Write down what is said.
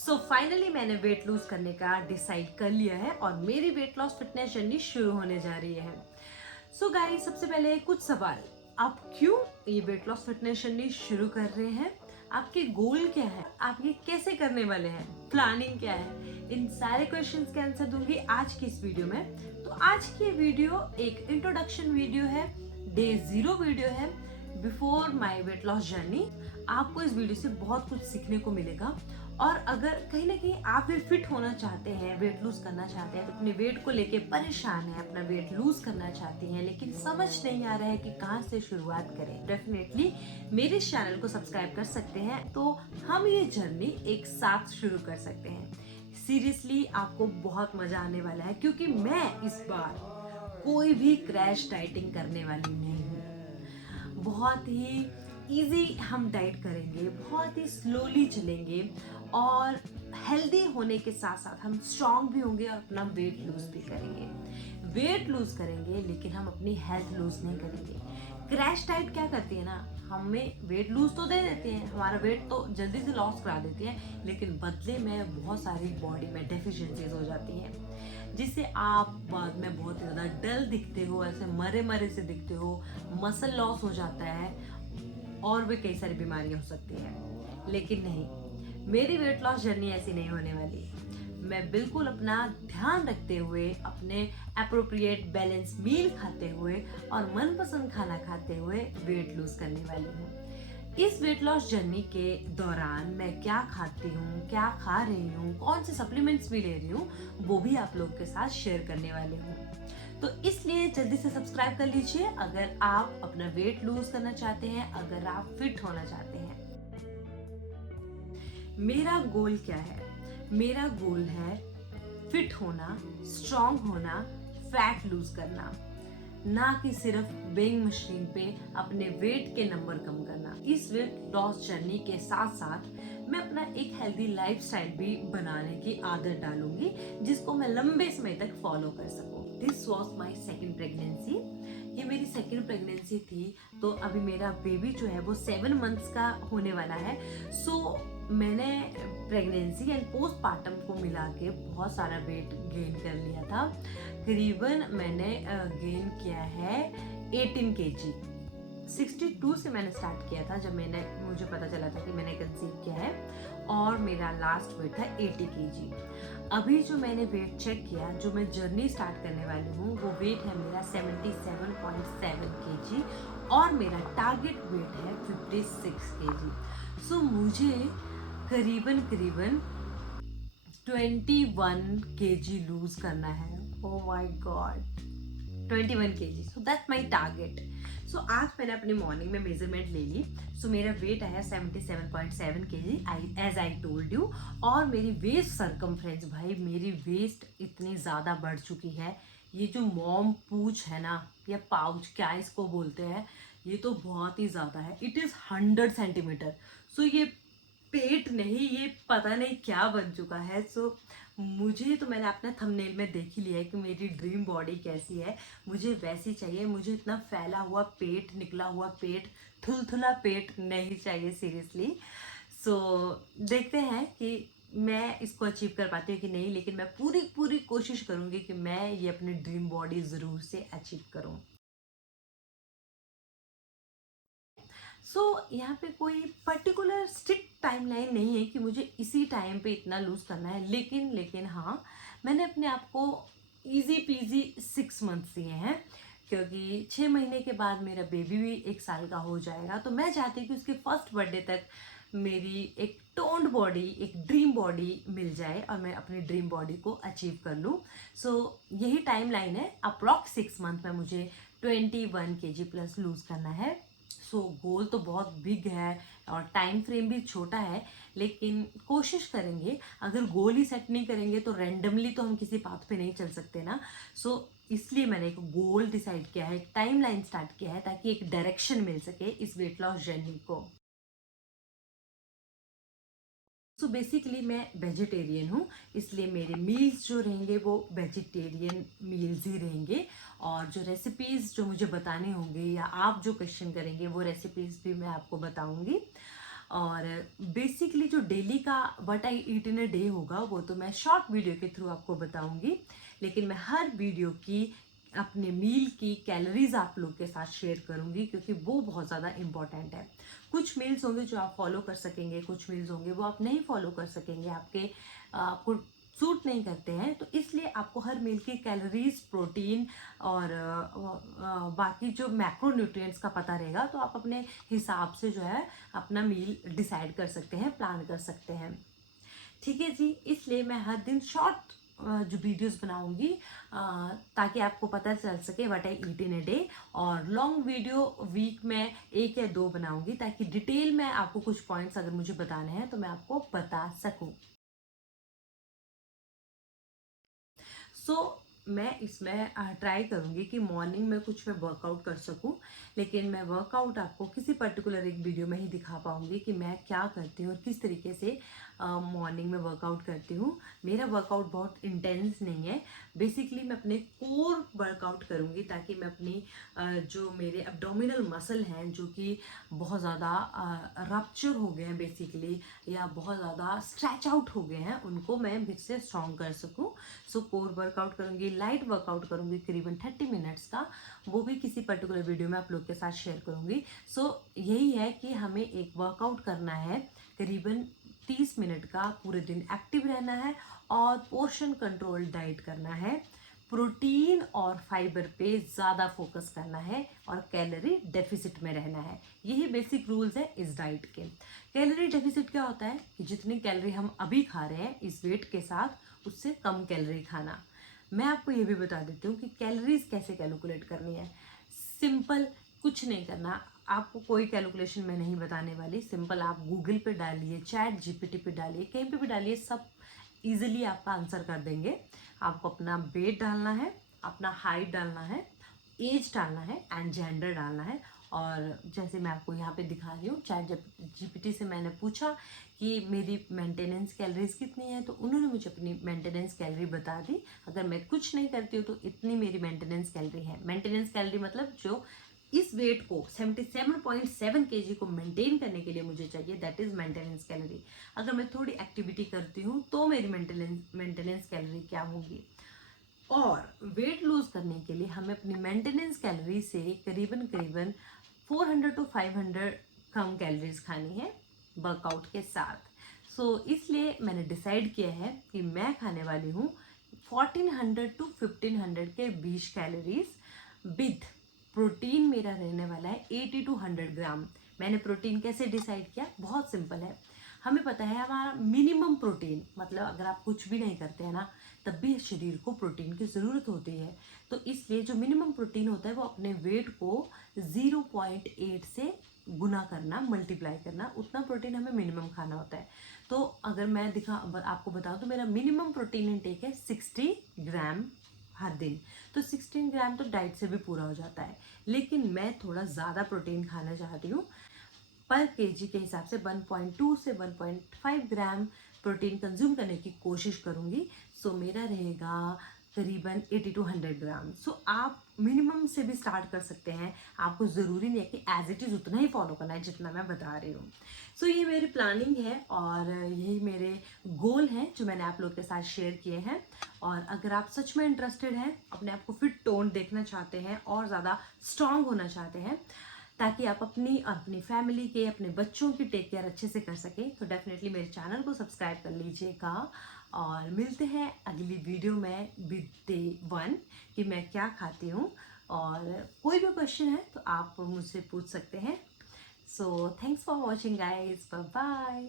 So finally मैंने weight lose करने का डिसाइड कर लिया है और मेरी वेट लॉस फिटनेस जर्नी शुरू होने जा रही है। सो गाइस, सबसे पहले कुछ सवाल। आप क्यों ये वेट लॉस फिटनेस जर्नी शुरू कर रहे हैं? आपके गोल क्या है? आप ये कैसे करने वाले हैं? प्लानिंग क्या है? इन सारे क्वेश्चंस के आंसर दूंगी आज की इस वीडियो में। तो आज की वीडियो एक इंट्रोडक्शन वीडियो है, डे 0 वीडियो है, before my weight loss journey. आपको इस वीडियो से बहुत कुछ सीखने को मिलेगा। और अगर कहीं ना कहीं आप भी फिट होना चाहते हैं, वेट लूज करना चाहते हैं, तो अपने वेट को लेके परेशान है, अपना वेट लूज करना चाहते हैं लेकिन समझ नहीं आ रहा है कि कहाँ से शुरुआत करें, डेफिनेटली मेरे इस चैनल को सब्सक्राइब कर सकते हैं। तो हम ये जर्नी एक साथ शुरू कर सकते हैं। सीरियसली आपको बहुत मजा आने वाला है, क्योंकि मैं इस बार कोई भी क्रैश डाइटिंग करने वाली नहीं हूँ। बहुत ही इजी हम डाइट करेंगे, बहुत ही स्लोली चलेंगे और हेल्दी होने के साथ साथ हम स्ट्रांग भी होंगे और अपना वेट लूज भी करेंगे। वेट लूज करेंगे लेकिन हम अपनी हेल्थ लूज नहीं करेंगे। क्रैश डाइट क्या करती है ना, हमें वेट लूज तो दे देती है, हमारा वेट तो जल्दी से लॉस करा देती है, लेकिन बदले में बहुत सारी बॉडी में डेफिशिएंसीज हो जाती हैं, जिससे आप बाद में बहुत ही ज़्यादा डल दिखते हो, ऐसे मरे मरे से दिखते हो, मसल लॉस हो जाता है और भी कई सारी बीमारियां हो सकती हैं। लेकिन नहीं, मेरी वेट लॉस जर्नी ऐसी नहीं होने वाली। मैं बिल्कुल अपना ध्यान रखते हुए, अपने अप्रोप्रिएट बैलेंस मील खाते हुए और मनपसंद खाना खाते हुए वेट लूज करने वाली हूँ। इस वेट लॉस जर्नी के दौरान मैं क्या खाती हूँ, क्या खा रही हूँ, कौन से सप्लीमेंट्स भी ले रही हूँ, वो भी आप लोगों के साथ शेयर करने वाले हूँ। तो इसलिए जल्दी से सब्सक्राइब कर लीजिए अगर आप अपना वेट लूज करना चाहते हैं, अगर आप फिट होना चाहते हैं। मेरा गोल क्या है? मेरा गोल है फिट होना, स्ट्रांग होना, फैट लूज करना, ना कि सिर्फ वेइंग मशीन पे अपने वेट के नंबर कम करना। इस वेट लॉस जर्नी के साथ साथ मैं अपना एक हेल्दी लाइफस्टाइल भी बनाने की आदत डालूंगी, जिसको मैं लंबे समय तक फॉलो कर सकूं। This was my second pregnancy. ये मेरी सेकेंड प्रेगनेंसी थी। तो अभी मेरा बेबी जो है वो 7 मंथ्स का होने वाला है। सो मैंने प्रेगनेंसी एंड पोस्टपार्टम को मिला के बहुत सारा वेट गेन कर लिया था। करीबन मैंने गेन किया है 18 kg। 62 से मैंने स्टार्ट किया था जब मुझे पता चला था कि मैंने कंसीव किया है, और मेरा लास्ट वेट था 80 kg। अभी जो मैंने वेट चेक किया, जो मैं जर्नी स्टार्ट करने वाली हूँ, वो वेट है मेरा 77.7 kg और मेरा टारगेट वेट है 56 kg। सो मुझे करीबन करीबन 21 kg लूज करना है। Oh my god, 21 kg, so that's my target. सो आज मैंने अपनी मॉर्निंग में मेजरमेंट ले ली। सो मेरा वेट आया 77.7 kg, as I told you. और मेरी वेस्ट सरकमफ्रेंस, भाई मेरी वेस्ट इतनी ज़्यादा बढ़ चुकी है। ये जो मॉम पूछ है ना, या पाउच क्या इसको बोलते हैं, ये तो बहुत ही ज़्यादा है। It is 100 centimetre. सो ये पेट नहीं, ये पता नहीं क्या बन चुका है। सो मुझे तो, मैंने अपना थंबनेल में देख ही लिया है कि मेरी ड्रीम बॉडी कैसी है। मुझे वैसी चाहिए। मुझे इतना फैला हुआ पेट, निकला हुआ पेट, थुलथुला पेट नहीं चाहिए, सीरियसली। सो देखते हैं कि मैं इसको अचीव कर पाती हूँ कि नहीं, लेकिन मैं पूरी पूरी कोशिश करूँगी कि मैं ये अपनी ड्रीम बॉडी ज़रूर से अचीव करूँ। सो यहाँ पे कोई पर्टिकुलर स्ट्रिक्ट टाइमलाइन नहीं है कि मुझे इसी टाइम पे इतना लूज करना है, लेकिन हाँ, मैंने अपने आप को इजी पीजी 6 मंथ्स दिए हैं, क्योंकि 6 महीने के बाद मेरा बेबी भी 1 साल का हो जाएगा। तो मैं चाहती हूँ कि उसके फर्स्ट बर्थडे तक मेरी एक टोन्ड बॉडी, एक ड्रीम बॉडी मिल जाए और मैं अपनी ड्रीम बॉडी को अचीव कर लूँ। सो यही टाइम लाइन है। अप्रॉक्स 6 मंथ में मुझे 21 kg प्लस लूज करना है। सो गोल तो बहुत बिग है और टाइम फ्रेम भी छोटा है, लेकिन कोशिश करेंगे। अगर गोल ही सेट नहीं करेंगे तो रैंडमली तो हम किसी पाथ पे नहीं चल सकते ना। सो इसलिए मैंने एक गोल डिसाइड किया है, एक टाइम लाइन स्टार्ट किया है, ताकि एक डायरेक्शन मिल सके इस वेट लॉस जर्नी को। सो बेसिकली मैं वेजिटेरियन हूँ, इसलिए मेरे मील्स जो रहेंगे वो वेजिटेरियन मील्स ही रहेंगे। और जो रेसिपीज़ जो मुझे बताने होंगे या आप जो क्वेश्चन करेंगे, वो रेसिपीज़ भी मैं आपको बताऊंगी। और बेसिकली जो डेली का what I eat in a day होगा वो तो मैं शॉर्ट वीडियो के थ्रू आपको बताऊंगी, लेकिन मैं हर वीडियो की अपने मील की कैलोरीज आप लोग के साथ शेयर करूंगी, क्योंकि वो बहुत ज़्यादा इंपॉर्टेंट है। कुछ मील्स होंगे जो आप फॉलो कर सकेंगे, कुछ मील्स होंगे वो आप नहीं फॉलो कर सकेंगे, आपको सूट नहीं करते हैं। तो इसलिए आपको हर मील की कैलोरीज, प्रोटीन और बाकी जो मैक्रो न्यूट्रिएंट्स का पता रहेगा, तो आप अपने हिसाब से जो है अपना मील डिसाइड कर सकते हैं, प्लान कर सकते हैं। ठीक है जी, इसलिए मैं हर दिन शॉर्ट जो वीडियोस बनाऊंगी ताकि आपको पता चल सके what I eat in a day, और लॉन्ग वीडियो वीक में 1 या 2 बनाऊंगी, ताकि डिटेल में आपको कुछ पॉइंट्स अगर मुझे बताने हैं तो मैं आपको बता सकूं। मैं इसमें ट्राई करूँगी कि मॉर्निंग में कुछ मैं वर्कआउट कर सकूँ, लेकिन मैं वर्कआउट आपको किसी पर्टिकुलर एक वीडियो में ही दिखा पाऊँगी कि मैं क्या करती हूँ और किस तरीके से मॉर्निंग में वर्कआउट करती हूँ। मेरा वर्कआउट बहुत इंटेंस नहीं है, बेसिकली मैं अपने कोर वर्कआउट करूँगी, ताकि मैं अपनी जो मेरे एब्डोमिनल मसल हैं जो कि बहुत ज़्यादा रप्चर हो गए हैं बेसिकली, या बहुत ज़्यादा स्ट्रेच आउट हो गए हैं, उनको मैं फिर से स्ट्रॉन्ग कर सकूँ। कोर वर्कआउट करूँगी, लाइट वर्कआउट करूँगी करीबन 30 मिनट्स का, वो भी किसी पर्टिकुलर वीडियो में आप लोग के साथ शेयर करूँगी। यही है कि हमें एक वर्कआउट करना है करीबन 30 मिनट का, पूरे दिन एक्टिव रहना है और पोर्शन कंट्रोल डाइट करना है, प्रोटीन और फाइबर पे ज़्यादा फोकस करना है, और कैलोरी डेफिसिट में रहना है। यही बेसिक रूल्स है इस डाइट के। कैलोरी डेफिसिट क्या होता है कि जितनी कैलोरी हम अभी खा रहे हैं इस वेट के साथ, उससे कम कैलोरी खाना। मैं आपको ये भी बता देती हूँ कि कैलोरीज कैसे कैलकुलेट करनी है। सिंपल, कुछ नहीं करना, आपको कोई कैलकुलेशन मैं नहीं बताने वाली। सिंपल आप गूगल पे डालिए, चैट जीपीटी पे डालिए, कहीं पे भी डालिए, सब इजीली आपका आंसर कर देंगे। आपको अपना वेट डालना है, अपना हाइट डालना है, एज डालना है एंड जेंडर डालना है। और जैसे मैं आपको यहाँ पे दिखा रही हूँ, चैट जीपीटी से मैंने पूछा कि मेरी मेंटेनेंस कैलोरीज कितनी है, तो उन्होंने मुझे अपनी मेंटेनेंस कैलोरी बता दी। अगर मैं कुछ नहीं करती हूँ तो इतनी मेरी मेंटेनेंस कैलोरी है। मेंटेनेंस कैलोरी मतलब जो इस वेट को 77.7 kg को मेंटेन करने के लिए मुझे चाहिए, दैट इज मेंटेनेंस कैलोरी। अगर मैं थोड़ी एक्टिविटी करती हूँ तो मेरी मेंटेनेंस कैलोरी क्या होगी। और वेट लूज करने के लिए हमें अपनी मेंटेनेंस कैलोरी से करीबन करीबन 400 to 500 कम कैलोरीज खानी है वर्कआउट के साथ। इसलिए मैंने डिसाइड किया है कि मैं खाने वाली हूँ 1400 to 1500 के बीच कैलोरीज विद प्रोटीन। मेरा रहने वाला है 80 to 100 ग्राम। मैंने प्रोटीन कैसे डिसाइड किया, बहुत सिंपल है। हमें पता है हमारा मिनिमम प्रोटीन, मतलब अगर आप कुछ भी नहीं करते हैं ना, तब भी शरीर को प्रोटीन की ज़रूरत होती है। तो इसलिए जो मिनिमम प्रोटीन होता है वो अपने वेट को 0.8 से गुना करना, मल्टीप्लाई करना, उतना प्रोटीन हमें मिनिमम खाना होता है। तो अगर मैं आपको बताऊं तो मेरा मिनिमम प्रोटीन इनटेक है 60 ग्राम हर दिन। तो 16 ग्राम तो डाइट से भी पूरा हो जाता है, लेकिन मैं थोड़ा ज़्यादा प्रोटीन खाना चाहती हूँ। पर केजी के हिसाब से 1.2 से 1.5 ग्राम प्रोटीन कंज्यूम करने की कोशिश करूँगी। मेरा रहेगा करीबन 80 to 100 ग्राम। आप मिनिमम से भी स्टार्ट कर सकते हैं, आपको ज़रूरी नहीं है कि एज इट इज़ उतना ही फॉलो करना है जितना मैं बता रही हूँ। ये मेरी प्लानिंग है और यही मेरे गोल हैं जो मैंने आप लोग के साथ शेयर किए हैं। और अगर आप सच में इंटरेस्टेड हैं, अपने आप को फिट टोन देखना चाहते हैं और ज़्यादा स्ट्रांग होना चाहते हैं, ताकि आप अपनी अपनी फैमिली के, अपने बच्चों की टेक केयर अच्छे से कर सकें, तो डेफिनेटली मेरे चैनल को सब्सक्राइब कर लीजिएगा। और मिलते हैं अगली वीडियो में विद डे 1 कि मैं क्या खाती हूँ। और कोई भी क्वेश्चन है तो आप मुझसे पूछ सकते हैं। Thanks for watching guys, bye bye.